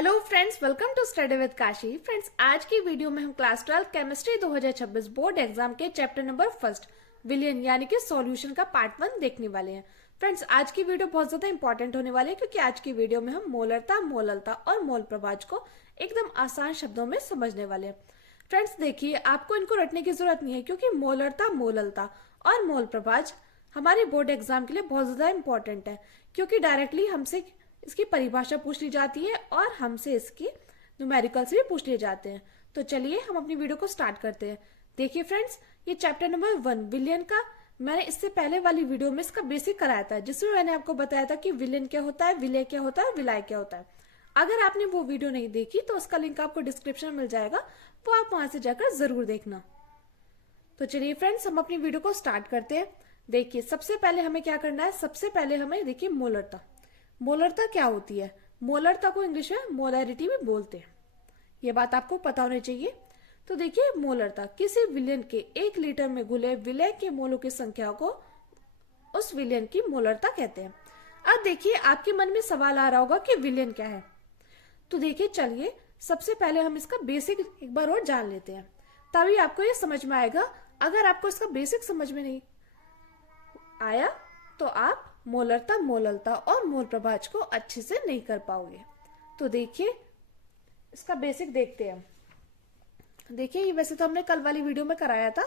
Hello friends, welcome to study with Kashi. Friends, आज की वीडियो में हम क्लास 12 केमिस्ट्री 2026 बोर्ड एग्जाम के चैप्टर नंबर फर्स्ट विलियन यानी कि सॉल्यूशन का पार्ट 1 देखने वाले हैं। फ्रेंड्स, आज की वीडियो बहुत ज्यादा इंपॉर्टेंट होने वाली है क्योंकि आज की वीडियो में हम मोलरता, मोललता और मोल प्रभाज को एकदम आसान शब्दों में समझने वाले हैं। फ्रेंड्स देखिए, आपको इनको रटने की जरूरत नहीं है क्योंकि मोलरता, मोललता और मोल प्रभाज हमारे बोर्ड एग्जाम के लिए बहुत ज्यादा इंपॉर्टेंट है क्योंकि डायरेक्टली हमसे इसकी परिभाषा पूछ ली जाती है और हमसे इसकी न्यूमेरिकल्स भी पूछ लिए जाते हैं। तो चलिए हम अपनी वीडियो को स्टार्ट करते हैं। देखिए फ्रेंड्स, ये चैप्टर नंबर 1 विलियन का मैंने इससे पहले वाली वीडियो में इसका बेसिक कराया था, जिसमें मैंने आपको बताया था कि विलियन क्या होता है, विलय क्या होता है, विलाय क्या होता है। अगर आपने वो वीडियो नहीं देखी तो उसका लिंक आपको डिस्क्रिप्शन में मिल जाएगा, वो आप वहां से जाकर जरूर देखना। तो चलिए फ्रेंड्स, हम अपनी वीडियो को स्टार्ट करते हैं। देखिए, सबसे पहले हमें क्या करना है, सबसे पहले हमें देखिए मोलरता। मोलरता क्या होती है? मोलरता को इंग्लिश में मोलैरिटी भी बोलते हैं, ये बात आपको पता होनी चाहिए। तो देखिए, मोलरता किसी विलयन के 1 लीटर में घुले विलय के मोलों की संख्या को उस विलयन की मोलरता कहते हैं। अब देखिए, आपके मन में सवाल आ रहा होगा कि विलयन क्या है। तो देखिए, चलिए सबसे पहले हम इसका बेसिक एक बार और जान लेते हैं, तभी आपको ये समझ में आएगा। अगर आपको इसका बेसिक समझ में नहीं आया तो आप मोलरता, मोललता और मोल प्रभाज को अच्छे से नहीं कर पाओगे। तो देखिए, इसका बेसिक देखते हैं। देखिए, ये वैसे तो हमने कल वाली वीडियो में कराया था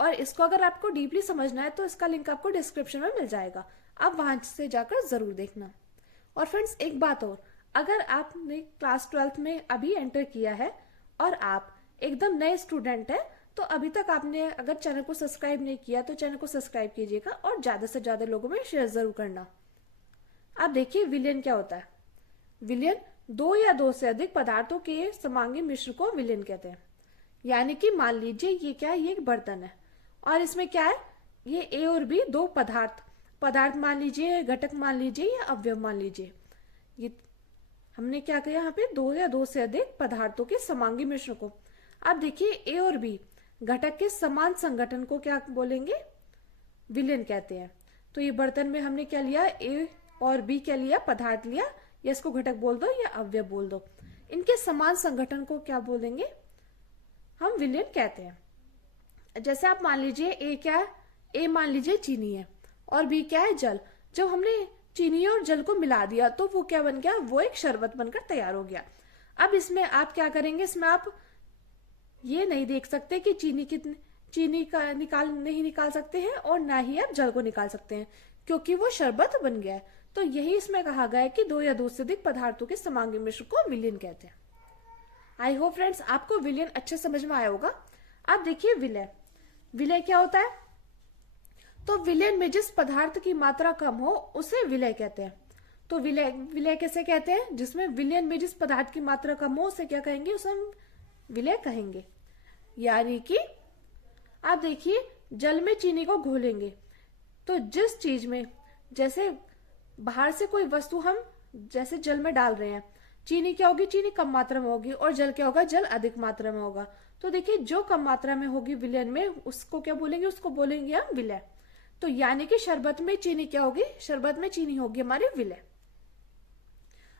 और इसको अगर आपको डीपली समझना है तो इसका लिंक आपको डिस्क्रिप्शन में मिल जाएगा, आप वहां से जाकर जरूर देखना। और फ्रेंड्स, एक बात और, अगर आपने क्लास 12th में अभी एंटर किया है और आप एकदम नए स्टूडेंट है तो अभी तक आपने अगर चैनल को सब्सक्राइब नहीं किया तो चैनल को सब्सक्राइब कीजिएगा और ज्यादा से ज्यादा लोगों में शेयर जरूर करना। अब देखिए, विलयन क्या होता है। विलयन 2 या 2 से अधिक पदार्थों के समांगी मिश्र को विलयन कहते हैं। यानी कि मान लीजिए ये क्या है, ये एक बर्तन है और इसमें क्या है, ये ए और बी 2 पदार्थ मान लीजिए, घटक मान लीजिए या अवयव मान लीजिए। ये हमने क्या किया, यहाँ पे 2 या 2 से अधिक पदार्थों के समांगी मिश्र को। अब देखिए, ए और बी घटक के समान संगठन को क्या बोलेंगे, विलयन कहते हैं। तो ये बर्तन में हमने क्या लिया, ए और बी क्या लिया, पदार्थ लिया, या इसको घटक बोल दो या अवयव बोल दो। इनके समान संगठन को क्या बोलेंगे, हम विलयन कहते हैं। जैसे आप मान लीजिए, ए क्या है, ए मान लीजिए चीनी है और बी क्या है, जल। जब हमने चीनी और जल को मिला दिया तो वो क्या बन गया, वो एक शरबत बनकर तैयार हो गया। अब इसमें आप क्या करेंगे, इसमें आप ये नहीं देख सकते कि चीनी का नहीं निकाल सकते हैं और ना ही आप जल को निकाल सकते हैं क्योंकि वो शरबत बन गया है। तो यही इसमें कहा गया है कि 2 या 2 से अधिक पदार्थों के समांगी मिश्र को विलयन कहते हैं। आई होप फ्रेंड्स आपको विलयन अच्छे समझ में आया होगा। अब देखिए विलय, विलय क्या होता है। तो विलयन में जिस पदार्थ की मात्रा कम हो उसे विलय कहते हैं। तो विलय कैसे कहते हैं, जिसमें विलयन में जिस पदार्थ की मात्रा कम हो उसे क्या कहेंगे, उसे हम विलय कहेंगे। यानी कि आप देखिए, जल में चीनी को घोलेंगे तो जिस चीज में, जैसे बाहर से कोई वस्तु हम जैसे जल में डाल रहे हैं, चीनी क्या होगी, चीनी कम मात्रा में होगी और जल क्या होगा, जल अधिक मात्रा में होगा। तो देखिए, जो कम मात्रा में होगी विलयन में उसको क्या बोलेंगे, उसको बोलेंगे हम विलय। तो यानी कि शरबत में चीनी क्या होगी, शरबत में चीनी होगी हमारी विलय।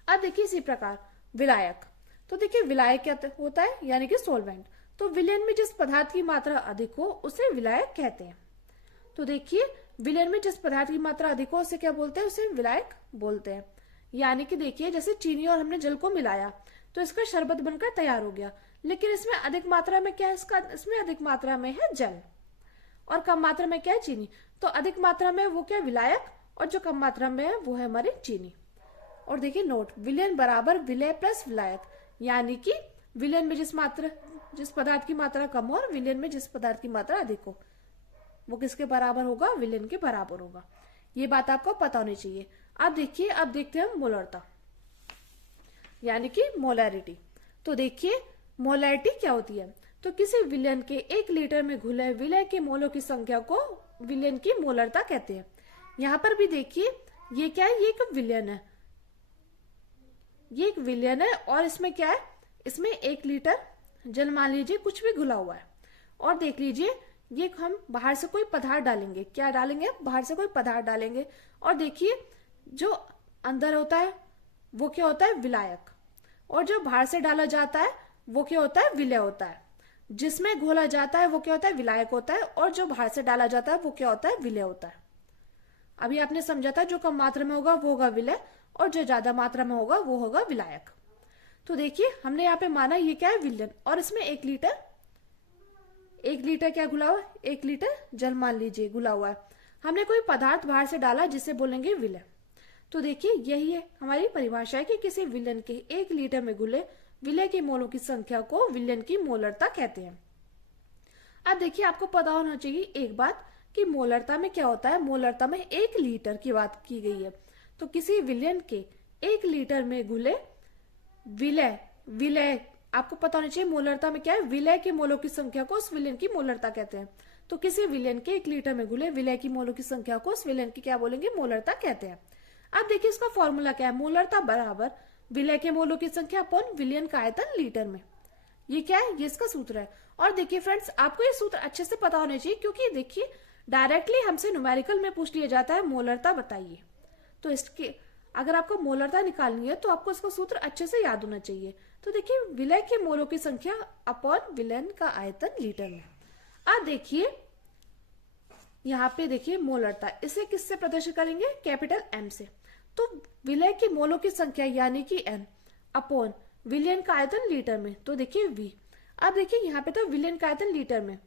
अब देखिए इसी प्रकार विलायक। तो देखिए, विलायक क्या होता है, यानी कि सोलवेंट। तो विलयन में जिस पदार्थ की मात्रा अधिक हो उसे विलायक कहते हैं। तो देखिए, विलयन में जिस पदार्थ की मात्रा अधिक हो उसे क्या बोलते हैं, उसे विलायक बोलते हैं। यानी कि देखिए, जैसे चीनी और हमने जल को मिलाया तो इसका शरबत बनकर तैयार हो गया, लेकिन इसमें अधिक मात्रा में क्या है, इसमें अधिक मात्रा में है जल और कम मात्रा में क्या है, चीनी। तो अधिक मात्रा में वो क्या है, विलायक, और जो कम मात्रा में है वो है हमारी चीनी। और देखिए नोट, विलयन बराबर विलय प्लस विलायक। यानी कि विलयन में जिस पदार्थ की मात्रा कम हो और विलयन में जिस पदार्थ की मात्रा अधिक हो वो किसके बराबर होगा, विलयन के बराबर होगा। ये बात आपको पता होनी चाहिए। अब देखिए, अब देखते हैं मोलरता यानी कि मोलैरिटी। तो देखिए, मोलैरिटी क्या होती है। तो किसी विलयन के 1 लीटर में घुले विलय के मोलों की संख्या को विलयन की मोलरता कहते हैं। यहाँ पर भी देखिए, ये क्या है, ये एक विलयन है, ये एक विलयन है और इसमें क्या है, इसमें 1 लीटर जल मान लीजिए कुछ भी घुला हुआ है और देख लीजिए, ये हम बाहर से कोई पदार्थ डालेंगे, क्या डालेंगे, बाहर से कोई पदार्थ डालेंगे और देखिए जो अंदर होता है वो क्या होता है, विलायक। और जो बाहर से डाला जाता है वो क्या होता है, विलय होता है। जिसमें घोला जाता है वो क्या होता है, विलायक होता है, और जो बाहर से डाला जाता है वो क्या होता है, विलय होता है। अभी आपने समझा था जो कम मात्रा में होगा वो होगा विलय, और जो ज्यादा मात्रा में होगा वो होगा विलायक। तो देखिए हमने यहाँ पे माना ये क्या है, विलयन, और इसमें 1 लीटर क्या घुला हुआ है, 1 लीटर जल मान लीजिए घुला हुआ है। हमने कोई पदार्थ बाहर से डाला जिसे बोलेंगे विलय। तो देखिए यही है हमारी परिभाषा है कि किसी विलयन के 1 लीटर में घुले विलय के मोलों की संख्या को विलयन की मोलरता कहते हैं। अब देखिए आपको पता होना चाहिए एक बात कि मोलरता में क्या होता है। मोलरता में 1 लीटर की बात की गई है, तो किसी विलयन के 1 लीटर में घुले विलय विलय आपको पता होना चाहिए मोलरता में क्या है, विलय के मोलों की संख्या को उस विलयन की मोलरता कहते हैं। तो किसी विलयन के 1 लीटर में घुले विलय की मोलों की संख्या को उस विलयन की क्या बोलेंगे, मोलरता कहते हैं। अब देखिए इसका फॉर्मूला क्या है, मोलरता बराबर विलय के मोलों की संख्या अपॉन विलयन का आयतन लीटर में। ये क्या है, ये इसका सूत्र है। और देखिए फ्रेंड्स आपको ये सूत्र अच्छे से पता होने चाहिए, क्योंकि देखिए डायरेक्टली हमसे न्यूमेरिकल में पूछ लिया जाता है मोलरता बताइए। तो इसके अगर आपको मोलरता निकालनी है तो आपको इसका सूत्र अच्छे से याद होना चाहिए। तो देखिए विलय के मोलों की संख्या अपॉन विलयन का आयतन लीटर में। अब देखिए यहाँ पे देखिए मोलरता, इसे किससे प्रदर्शित करेंगे, कैपिटल एम से। तो विलय के मोलों की संख्या यानी कि एन अपॉन विलयन का आयतन लीटर में, तो देखिए वी। अब देखिए यहाँ पे तो विलयन का आयतन लीटर में,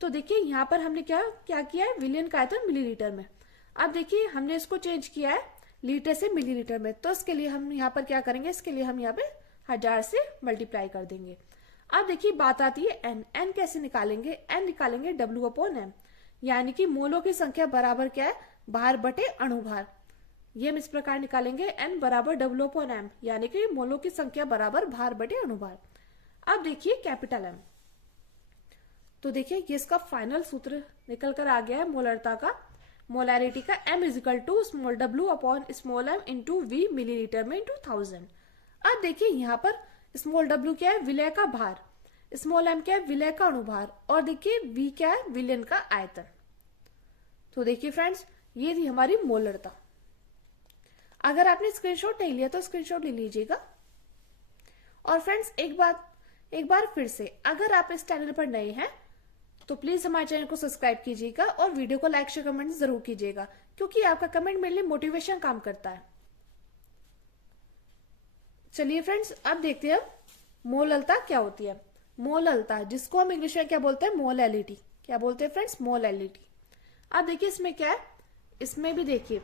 तो देखिए यहाँ पर हमने क्या क्या किया है, विलयन का आयतन मिलीलीटर में। अब देखिए हमने इसको चेंज किया है लीटर से मिलीलीटर में, तो इसके लिए हम यहाँ पर क्या करेंगे, इसके लिए हम यहाँ पे 1000 से मल्टीप्लाई कर देंगे। अब देखिए बात आती है एन। एन कैसे निकालेंगे, एन निकालेंगे डब्ल्यू अपॉन एम, यानी कि मोलों की संख्या बराबर क्या है, भार बटे अणुभार। ये हम इस प्रकार निकालेंगे एन बराबर डब्ल्यू अपॉन एम, यानी कि मोलों की संख्या बराबर भार बटे अणुभार। अब देखिए कैपिटल एम, तो देखिए ये इसका फाइनल सूत्र निकल कर आ गया है मोलरता का, मोलैरिटी का। m is equal to small w upon small m into V millilitre में इंटू 1000। अब देखिए यहाँ पर स्मॉल w क्या है, विलय का भार, स्मॉल m क्या है, विलय का अणुभार, और देखिए v क्या है, विलयन का आयतन। तो देखिए फ्रेंड्स ये थी हमारी मोलरता। अगर आपने स्क्रीनशॉट नहीं लिया तो स्क्रीनशॉट ले लीजिएगा। और फ्रेंड्स एक बार फिर से, अगर आप इस चैनल पर नए हैं तो प्लीज हमारे चैनल को सब्सक्राइब कीजिएगा और वीडियो को लाइक शेयर कमेंट जरूर कीजिएगा, क्योंकि आपका कमेंट मेरे लिए मोटिवेशन काम करता है। चलिए फ्रेंड्स अब देखते हैं मोललता क्या होती है। मोललता जिसको हम इंग्लिश में क्या बोलते हैं, मोलैलिटी। क्या बोलते हैं फ्रेंड्स, मोलैलिटी। अब देखिए इसमें क्या है, इसमें भी देखिए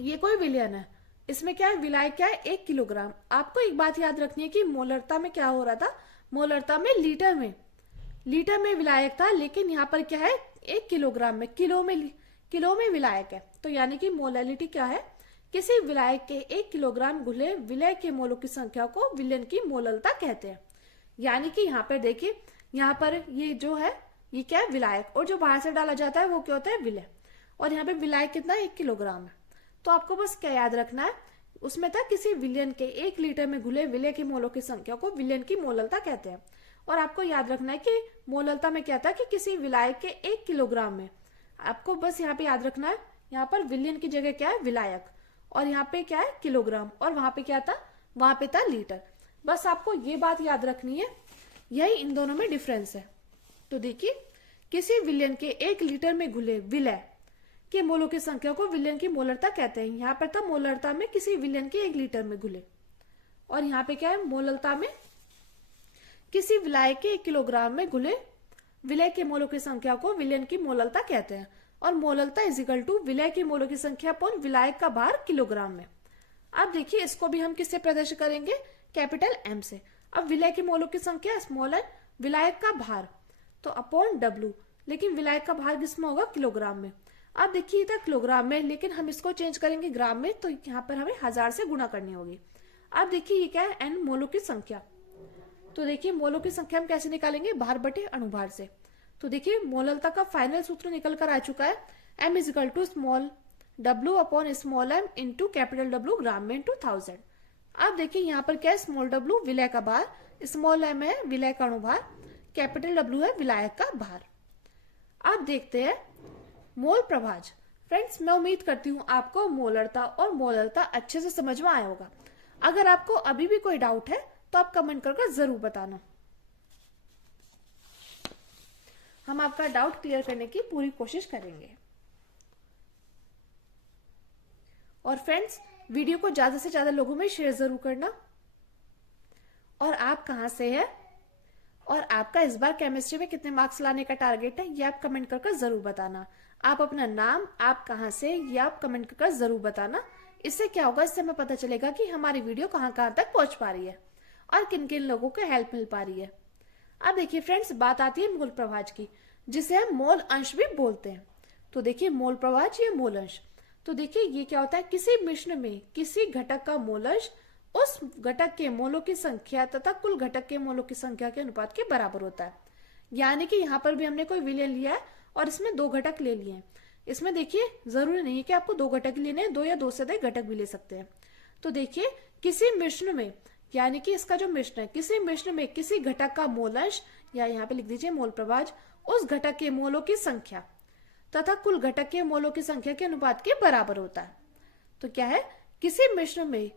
ये कोई विलयन है, इसमें क्या है, विलायक क्या है, 1 किलोग्राम। आपको एक बात याद रखनी है कि मोलरता में क्या हो रहा था, मोलरता में लीटर में विलायक था, लेकिन यहाँ पर क्या है 1 किलोग्राम में, किलो में विलायक है। तो यानी कि मोलैलिटी क्या है, किसी विलायक के 1 किलोग्राम घुले विलय के मोलों की संख्या को विलयन की मोललता कहते हैं। यानी कि यहाँ पर देखिए, यहाँ पर ये जो है ये क्या है, विलायक, और जो बाहर से डाला जाता है वो क्या होता है, विलय। और यहाँ पे विलायक कितना, 1 किलोग्राम है। तो आपको बस क्या याद रखना है, उसमें था किसी विलयन के 1 लीटर में घुले विलय के मोलों की संख्या को विलयन की मोललता कहते हैं। और आपको याद रखना है कि मोललता में क्या था कि किसी विलायक के 1 किलोग्राम में, आपको बस यहाँ पे याद रखना है, यहाँ पर विलयन की जगह क्या है, विलायक, और यहाँ पे क्या है, किलोग्राम, और वहां पे क्या था, वहां पे था लीटर। बस आपको ये बात याद रखनी है, यही इन दोनों में डिफरेंस है। तो देखिए किसी विलयन के 1 लीटर में घुले विलय के मोलों की संख्या को विलयन की मोलरता कहते हैं। यहाँ पर था मोलरता में किसी विलयन के 1 लीटर में घुले, और यहाँ पे क्या है, मोललता में किसी विलायक के 1 किलोग्राम में घुले विलय के मोलों की संख्या को विलयन की मोललता कहते हैं। और मोललता इजिकल टू विलय की मोलों की संख्या अपॉन विलायक का भार किलोग्राम में। अब देखिए इसको भी हम किससे प्रदर्शित करेंगे, कैपिटल एम से। अब विलय के मोलों की संख्या स्मॉल एन, विलायक का भार तो अपॉन डब्ल्यू, लेकिन विलायक का भार किसमें होगा, किलोग्राम में। अब देखिए था किलोग्राम में, लेकिन हम इसको चेंज करेंगे ग्राम में, तो यहाँ पर हमें 1000 से गुणा करनी होगी। अब देखिए ये क्या है, एन मोलों की संख्या। तो देखिए मोलों की संख्या हम कैसे निकालेंगे, भार बटे अणुभार से। तो देखिए मोललता का फाइनल सूत्र निकल कर आ चुका है, m is equal to small w upon small m into capital W gram में इंटू 1000। अब देखिए यहाँ पर क्या है, स्मॉल w विलय का भार, स्मॉल m है विलय का अणुभार, कैपिटल W है विलायक का भार। अब देखते हैं मोल प्रभाज। फ्रेंड्स मैं उम्मीद करती हूँ आपको मोलरता और मोललता अच्छे से समझ में आया होगा। अगर आपको अभी भी कोई डाउट है तो आप कमेंट करके जरूर बताना। हम आपका डाउट क्लियर करने की पूरी कोशिश करेंगे। और फ्रेंड्स, वीडियो को ज्यादा से ज्यादा लोगों में शेयर जरूर करना। और आप कहां से हैं और आपका इस बार केमिस्ट्री में कितने मार्क्स लाने का टारगेट है, ये आप कमेंट करके जरूर बताना। आप अपना नाम, आप कहां से, ये आप कमेंट करके जरूर बताना। इससे क्या होगा, इससे हमें पता चलेगा कि हमारी वीडियो कहां कहां तक पहुंच पा रही है और किन किन लोगों को हेल्प मिल पा रही है। अब देखिए फ्रेंड्स, बात आती है मोल प्रभाज की, जिसे हम मोल अंश भी बोलते हैं। तो देखिए मोल प्रभाज या मोल अंश, तो देखिए ये क्या होता है, किसी मिश्रण में किसी घटक का मोल अंश उस घटक के मोलों की संख्या तथा कुल घटक के मोलों की संख्या के अनुपात के बराबर होता है। यानी कि यहाँ पर भी हमने कोई विलयन लिया है और इसमें दो घटक ले लिए हैं। इसमें देखिए जरूरी नहीं है कि आपको दो घटक लेने हैं, दो या दो से अधिक घटक भी ले सकते हैं। तो देखिए किसी मिश्रण में, यानी कि इसका जो मिश्रण है, किसी मिश्रण में किसी घटक का मोल अंश, या यहाँ पे लिख दीजिए मोल प्रभाज, उस घटक के मोलों की संख्या तथा कुल घटक के मोलों की संख्या के अनुपात के बराबर होता है। तो क्या है, किसी मिश्रण में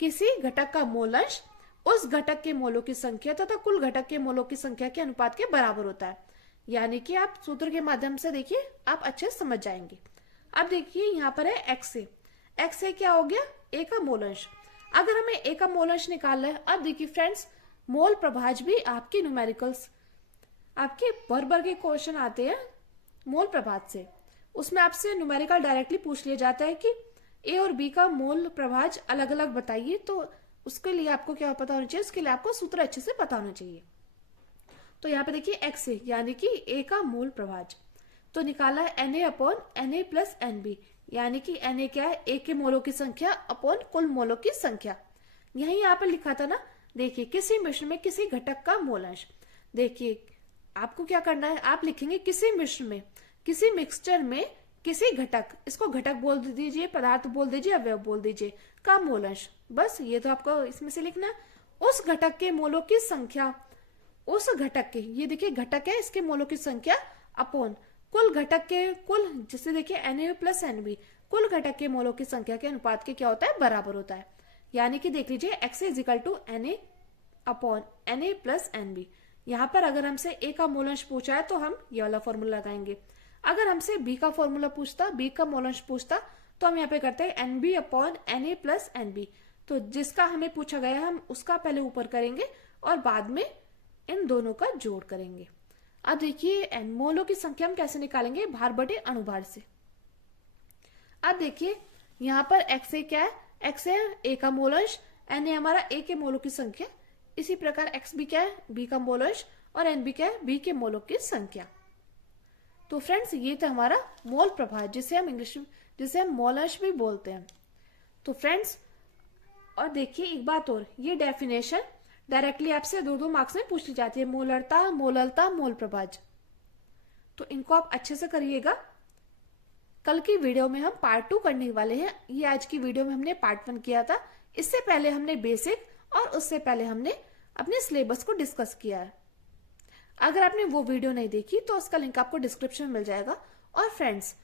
किसी घटक का मोल अंश उस घटक के मोलों की संख्या तथा कुल घटक के मोलों की संख्या के अनुपात के बराबर होता है। यानी कि आप सूत्र के माध्यम से देखिए आप अच्छे से समझ जाएंगे। अब देखिए यहाँ पर है एक्स ए, एक्स ए क्या हो गया, ए का मोल अंश। अगर हमें ए का मोल अंश निकालना है, अब देखिए फ्रेंड्स, मोल प्रभाज भी आपकी न्यूमेरिकल्स, आपके भर के क्वेश्चन आते हैं मोल प्रभाज से, उसमें आपसे न्यूमेरिकल डायरेक्टली पूछ लिया जाता है कि ए और बी का मोल प्रभाज अलग अलग बताइए। तो उसके लिए आपको क्या पता होना चाहिए, उसके लिए आपको सूत्र अच्छे से पता होना चाहिए। तो यहाँ पे देखिए एक्स ए यानी कि ए का मोल प्रभाज, तो निकाला है Na upon Na plus NB, यानी कि Na क्या है, ए के मोलों की संख्या अपॉन कुल मोलों की संख्या। यही यहाँ पे लिखा था ना, देखिए किसी मिश्रण में किसी घटक का मोल अंश। देखिए आपको क्या करना है, आप लिखेंगे किसी मिश्रण में, किसी मिक्सचर में किसी घटक, इसको घटक बोल दीजिए, पदार्थ बोल दीजिए, अवयव बोल दीजिए, का मोल अंश। बस ये तो आपको इसमें से लिखना है। उस घटक के मोलों की संख्या, उस घटक के, ये देखिए घटक है, इसके मोलों की संख्या अपॉन कुल घटक के कुल, जैसे देखिए Na प्लस NB, कुल घटक के मोलों की संख्या के अनुपात के क्या होता है, बराबर होता है। यानी कि देख लीजिए x is equal to Na upon Na plus NB। यहाँ पर अगर हमसे ए का मोल अंश पूछा है तो हम ये वाला फॉर्मूला लगाएंगे। अगर हमसे बी का फॉर्मूला पूछता, बी का मोल अंश पूछता, तो हम यहाँ पे करते हैं NB upon Na plus NB। तो जिसका हमें पूछा गया है हम उसका पहले ऊपर करेंगे और बाद में इन दोनों का जोड़ करेंगे। अब देखिए मोलों की संख्या हम कैसे निकालेंगे, भार बटे अणुभार से। अब देखिए यहाँ पर एक्स ए क्या है, एक्स ए का मोल अंश, Na हमारा ए के मोलों की संख्या, इसी प्रकार एक्स बी क्या है, बी का मोल अंश, और NB क्या है, बी के मोलों की संख्या। तो फ्रेंड्स ये था हमारा मोल प्रभाज, जिसे हम इंग्लिश में, जिसे हम मोल अंश भी बोलते हैं। तो फ्रेंड्स, और देखिए एक बात और, ये डेफिनेशन डायरेक्टली आपसे दो मार्क्स में पूछ ली जाती है, मोलरता, मोललता, मोल प्रभाज। तो इनको आप अच्छे से करिएगा। कल की वीडियो में हम पार्ट 2 करने वाले हैं। ये आज की वीडियो में हमने पार्ट 1 किया था, इससे पहले हमने बेसिक और उससे पहले हमने अपने सिलेबस को डिस्कस किया है। अगर आपने वो वीडियो नहीं देखी तो उसका लिंक आपको डिस्क्रिप्शन में मिल जाएगा। और फ्रेंड्स,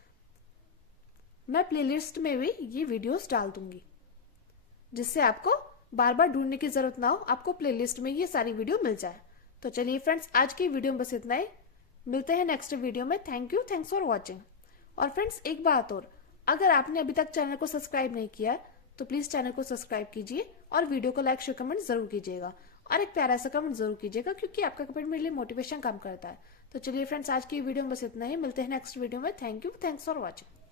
मैं प्लेलिस्ट में भी ये वीडियोस डाल दूंगी, जिससे आपको बार बार ढूंढने की जरूरत ना हो, आपको प्लेलिस्ट में ये सारी वीडियो मिल जाए। तो चलिए फ्रेंड्स, आज की वीडियो में बस इतना ही, मिलते हैं नेक्स्ट वीडियो में। Thank you, thanks for watching. और फ्रेंड्स एक बात और, अगर आपने अभी तक चैनल को सब्सक्राइब नहीं किया है तो प्लीज चैनल को सब्सक्राइब कीजिए और वीडियो को लाइक शेयर कमेंट जरूर कीजिएगा, और एक प्यारा सा कमेंट जरूर कीजिएगा, क्योंकि आपका कमेंट मेरे लिए मोटिवेशन काम करता है। तो चलिए फ्रेंड्स, आज की वीडियो में बस इतना ही, मिलते हैं नेक्स्ट वीडियो में। Thank you, thanks for watching.